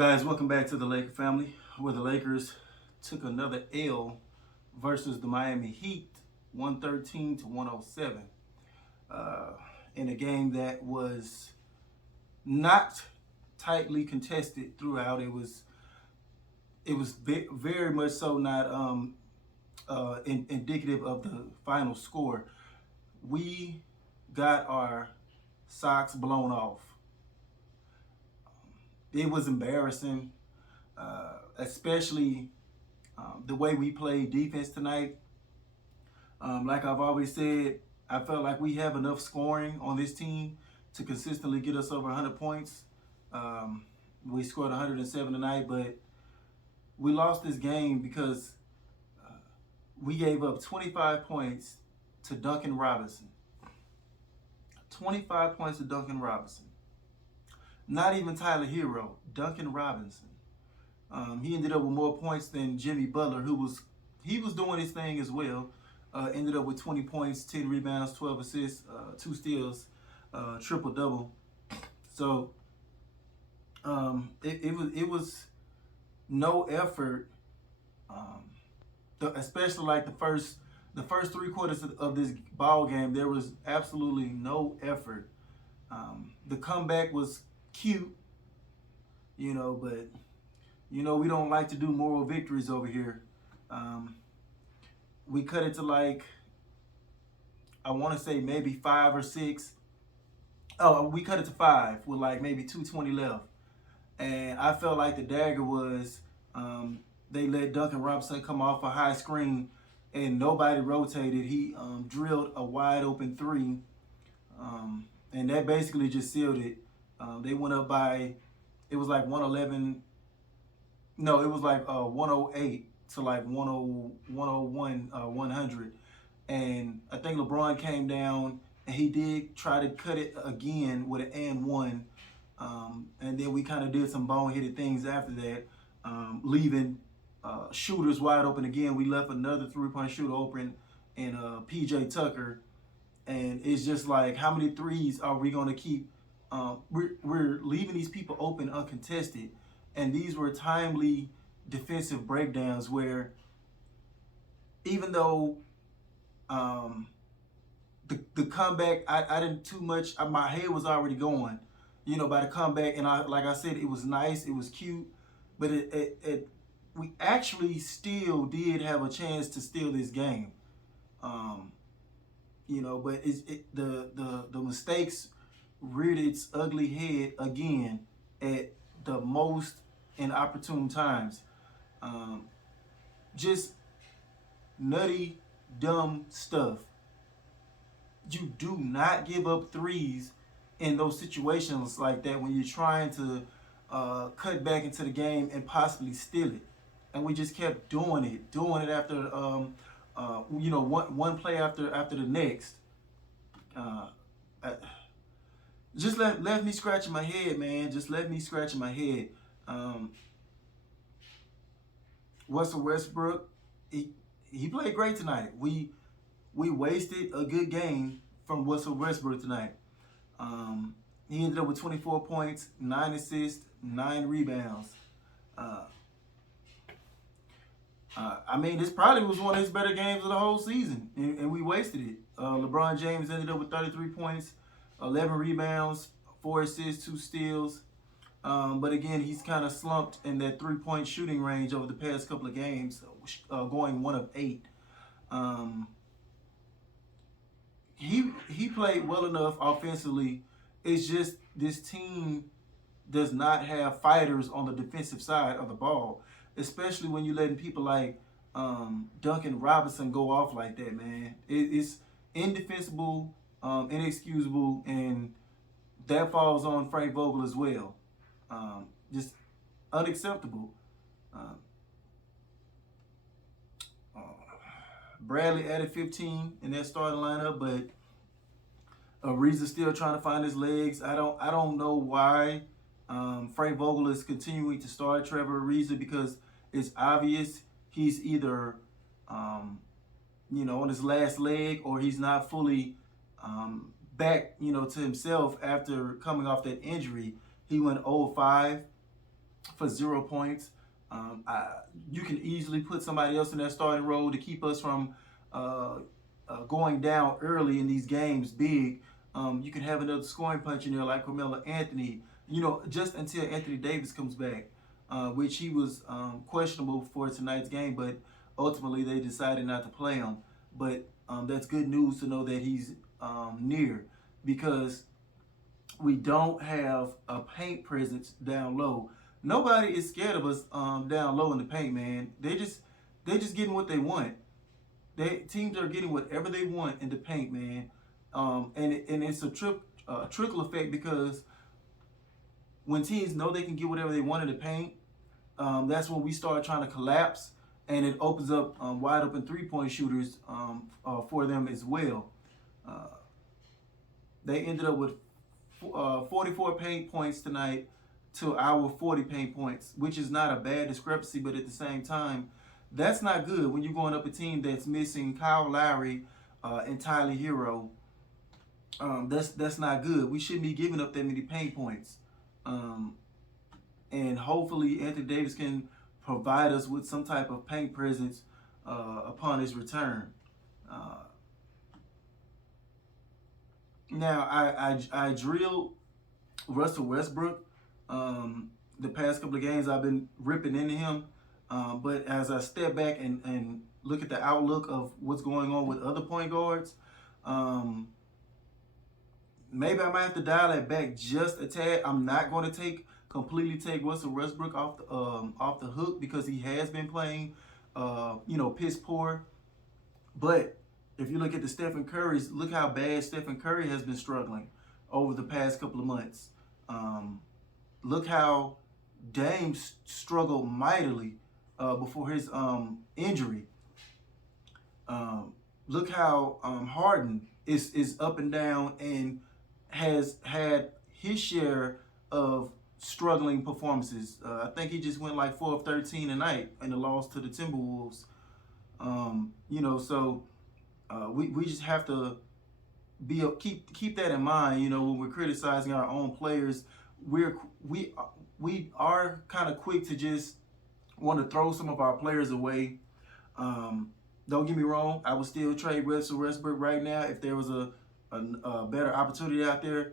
Guys, welcome back to the Laker family, where the Lakers took another L versus the Miami Heat, 113 to 107, in a game that was not tightly contested throughout. It was very much so not indicative of the final score. We got our socks blown off. It was embarrassing, especially the way we played defense tonight. Like I've always said, I felt like we have enough scoring on this team to consistently get us over 100 points. We scored 107 tonight, but we lost this game because we gave up 25 points to Duncan Robinson. 25 points to Duncan Robinson. Not even Tyler Hero, Duncan Robinson. He ended up with more points than Jimmy Butler, who was doing his thing as well. Ended up with 20 points, 10 rebounds, 12 assists, 2 steals, triple double. So it was no effort, especially like the first 3 quarters of this ball game. There was absolutely no effort. The comeback was cute, but we don't like to do moral victories over here. We cut it to I want to say maybe 5 or 6. Oh, we cut it to 5 with maybe 2:20 left, and I felt like the dagger was they let Duncan Robinson come off a high screen, and nobody rotated. He drilled a wide open three, and that basically just sealed it. They went up by, it was 111. No, it was 108 to 101, 100. And I think LeBron came down and he did try to cut it again with an and one. And then we kind of did some boneheaded things after that, leaving shooters wide open again. We left another 3-point shooter open in PJ Tucker. And it's just how many threes are we going to keep? We're leaving these people open uncontested, and these were timely defensive breakdowns where, even though the comeback, I didn't too much. My head was already going, by the comeback, and like I said, it was nice, it was cute, but we actually still did have a chance to steal this game, but the mistakes reared its ugly head again at the most inopportune times. Just nutty, dumb stuff. You do not give up threes in those situations like that when you're trying to cut back into the game and possibly steal it. And we just kept doing it after one play after the next. Just left me scratching my head, man. Just left me scratching my head. Russell Westbrook, he played great tonight. We wasted a good game from Russell Westbrook tonight. He ended up with 24 points, 9 assists, 9 rebounds. This probably was one of his better games of the whole season, and we wasted it. LeBron James ended up with 33 points, 11 rebounds, 4 assists, 2 steals. But again, he's kind of slumped in that 3-point shooting range over the past couple of games, going 1 of 8. He played well enough offensively. It's just this team does not have fighters on the defensive side of the ball, especially when you're letting people like Duncan Robinson go off like that, man. It's indefensible, inexcusable, and that falls on Frank Vogel as well. Just unacceptable. Bradley added 15 in that starting lineup, but Ariza's still trying to find his legs. I don't know why Frank Vogel is continuing to start Trevor Ariza, because it's obvious he's either on his last leg, or he's not fully back to himself after coming off that injury. He went 0-5 for 0 points. You can easily put somebody else in that starting role to keep us from going down early in these games big. You can have another scoring punch in there like Carmelo Anthony, just until Anthony Davis comes back, which he was questionable for tonight's game, but ultimately they decided not to play him. But that's good news to know that he's near, because we don't have a paint presence down low. Nobody is scared of us down low in the paint, man. They just getting what they want. Teams are getting whatever they want in the paint, man. And it's a trickle effect, because when teams know they can get whatever they want in the paint, that's when we start trying to collapse, and it opens up wide open 3-point shooters for them as well. Uh, they ended up with 44 paint points tonight to our 40 paint points, which is not a bad discrepancy, but at the same time, that's not good when you're going up a team that's missing Kyle Lowry and Tyler Hero. That's not good. We shouldn't be giving up that many paint points. And hopefully Anthony Davis can provide us with some type of paint presence upon his return. Now, I drilled Russell Westbrook. The past couple of games I've been ripping into him. But as I step back and look at the outlook of what's going on with other point guards, maybe I might have to dial that back just a tad. I'm not going to completely take Russell Westbrook off the hook, because he has been playing, piss poor. But if you look at the Stephen Curry's, look how bad Stephen Curry has been struggling over the past couple of months. Look how Dame struggled mightily before his injury. Look how Harden is up and down and has had his share of struggling performances. I think he just went like 4 of 13 tonight in the loss to the Timberwolves. So we just have to keep that in mind. When we're criticizing our own players, we are kind of quick to just want to throw some of our players away. Don't get me wrong, I would still trade Russell Westbrook right now if there was a better opportunity out there.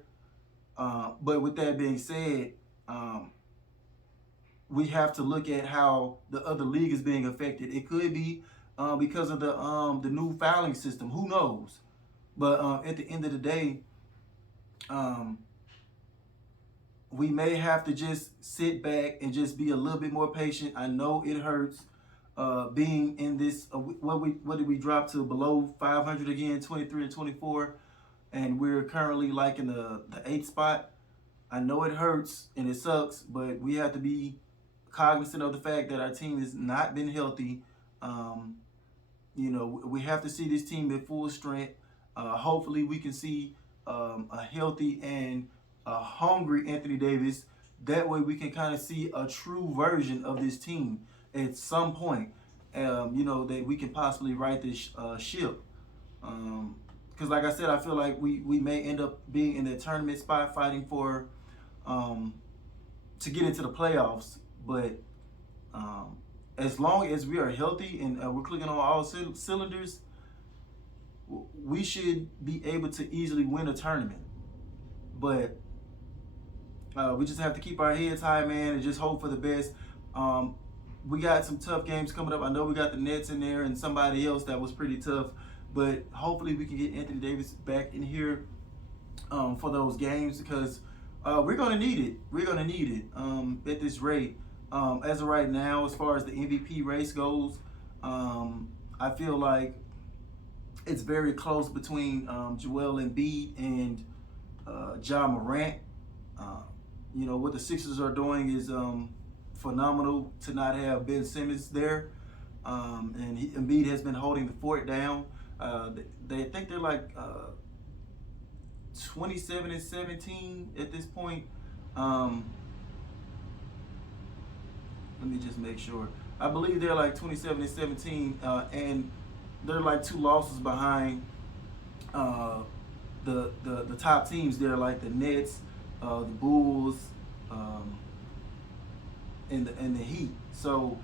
But with that being said, we have to look at how the other league is being affected. It could be because of the new fouling system. Who knows? But at the end of the day, we may have to just sit back and just be a little bit more patient. I know it hurts being in this. What did we drop to? Below 500 again, 23 and 24, and we're currently like in the 8th spot. I know it hurts and it sucks, but we have to be cognizant of the fact that our team has not been healthy. We have to see this team at full strength. Hopefully, we can see a healthy and hungry Anthony Davis. That way we can kind of see a true version of this team at some point, that we can possibly right this ship. Because like I said, I feel like we may end up being in the tournament spot fighting for to get into the playoffs. But as long as we are healthy and we're clicking on all cylinders, we should be able to easily win a tournament. But we just have to keep our heads high, man, and just hope for the best. We got some tough games coming up. I know we got the Nets in there and somebody else that was pretty tough. But hopefully we can get Anthony Davis back in here for those games, because we're going to need it. We're going to need it at this rate. As of right now, as far as the MVP race goes, I feel like it's very close between Joel Embiid and Ja Morant. What the Sixers are doing is phenomenal to not have Ben Simmons there. And Embiid has been holding the fort down. They think they're like 27 and 17 at this point. Let me just make sure. I believe they're like 27 and 17, and they're like 2 losses behind the top teams there, like the Nets, the Bulls, in the Heat. So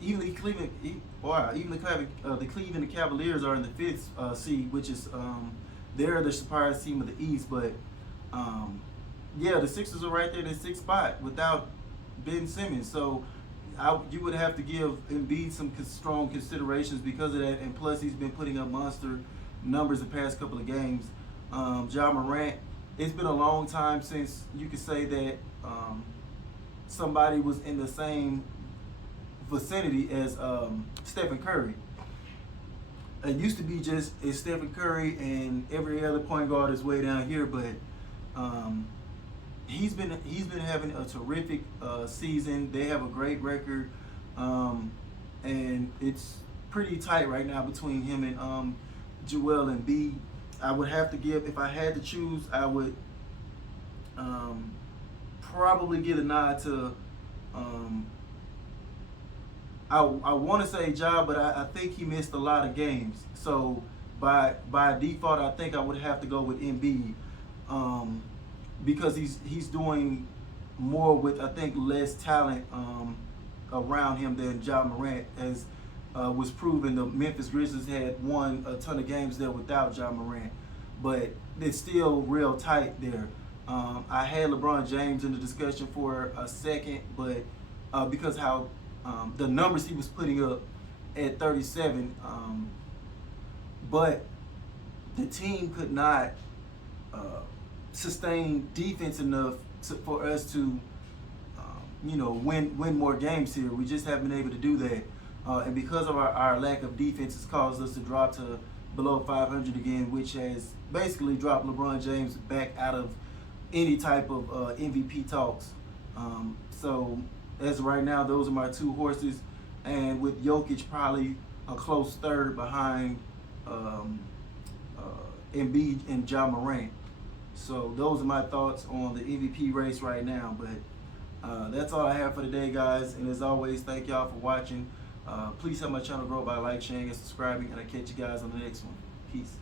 even the Cleveland, even the Cleveland Cavaliers are in the fifth seed, which is they're the surprise team of the East. But yeah, the Sixers are right there in the sixth spot without Ben Simmons. So you would have to give Embiid some strong considerations because of that, and plus he's been putting up monster numbers the past couple of games. Ja Morant, it's been a long time since you could say that somebody was in the same vicinity as Stephen Curry. It used to be just it's Stephen Curry and every other point guard is way down here, but he's been having a terrific season. They have a great record, and it's pretty tight right now between him and Joel Embiid. I would have to give, if I had to choose, I would probably give a nod to. I want to say Ja, but I think he missed a lot of games. So by default, I think I would have to go with Embiid because he's doing more with, I think, less talent around him than Ja Morant, as was proven. The Memphis Grizzlies had won a ton of games there without Ja Morant, but it's still real tight there. I had LeBron James in the discussion for a second, but because how the numbers he was putting up at 37, but the team could not sustain defense enough for us to, win more games here. We just haven't been able to do that, and because of our lack of defense, it's caused us to drop to below 500 again, which has basically dropped LeBron James back out of any type of MVP talks. So as of right now, those are my two horses, and with Jokic probably a close third behind Embiid and Ja Morant. So those are my thoughts on the MVP race right now. But that's all I have for today, guys. And as always, thank y'all for watching. Please help my channel grow by sharing, and subscribing, and I'll catch you guys on the next one. Peace.